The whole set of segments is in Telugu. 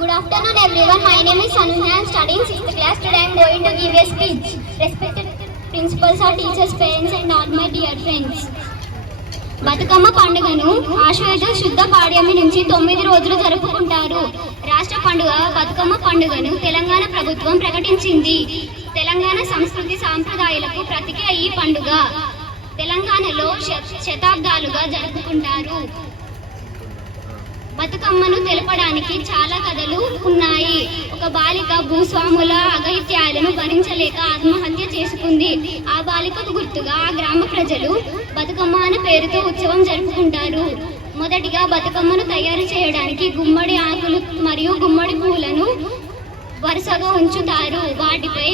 Good afternoon everyone. My name is Anuja. I am studying 6th class. Today I am going to give a speech. Respected principals, our teachers, parents and all my dear friends. Bathukamma పండుగను ఆశ్వేజ శుద్ధ పాడ్యమి నుంచి తొమ్మిది రోజులు జరుపుకుంటారు రాష్ట్ర పండుగ బతుకమ్మ పండుగను తెలంగాణ ప్రభుత్వం ప్రకటించింది తెలంగాణ సంస్కృతి సాంప్రదాయాలకు ప్రతీక ఈ పండుగ తెలంగాణలో శ- శతాబ్దాలుగా జరుపుకుంటారు బతుకమ్మను తెలపడానికి చాలా కథలు ఉన్నాయి. ఒక బాలిక భూస్వాముల అగైత్యాలను భరించలేక ఆత్మహత్య చేసుకుంది. ఆ బాలికకు గుర్తుగా ఆ గ్రామ ప్రజలు బతుకమ్మ అనే పేరుతో ఉత్సవం జరుపుకుంటారు. మొదటిగా బతుకమ్మను తయారు చేయడానికి గుమ్మడి ఆకులు మరియు గుమ్మడి పువ్వులను వరుసగా ఉంచుతారు. వాటిపై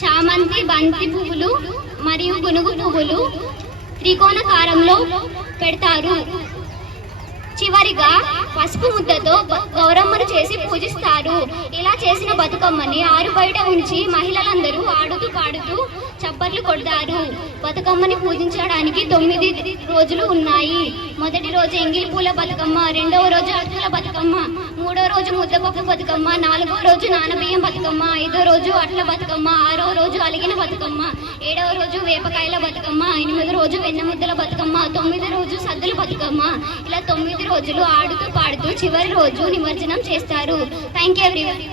చామంతి బంతి పువ్వులు మరియు గునుగు పువ్వులు త్రికోణకారంలో పెడతారు. చివరిగా పసుపు ముద్దతో గౌరమ్మను చేసి పూజిస్తారు. ఇలా చేసిన బతుకమ్మని ఆరు బయట ఉంచి మహిళలందరూ ఆడుతూ పాడుతూ చప్పట్లు కొడతారు. బతుకమ్మని పూజించడానికి తొమ్మిది రోజులు ఉన్నాయి. మొదటి రోజు ఎంగిలి పూల బతుకమ్మ రెండవ రోజు అటుకుల బతుకమ్మ మూడో రోజు ముద్దపప్పు బతుకమ్మ నాలుగో రోజు నానబియ్యం బతుకమ్మ ఐదో రోజు అట్ల బతుకమ్మ ఆరో రోజు అలిగిన బతుకమ్మ ఏడవ రోజు వేపకాయల బతుకమ్మ ఎనిమిది రోజు వెన్న ముద్దల బతుకమ్మ తొమ్మిది రోజు సద్దుల బతుకమ్మ ఇలా తొమ్మిది రోజులు ఆడుతూ పాడుతూ చివరి రోజు నిమజ్జనం చేస్తారు. Thank you everyone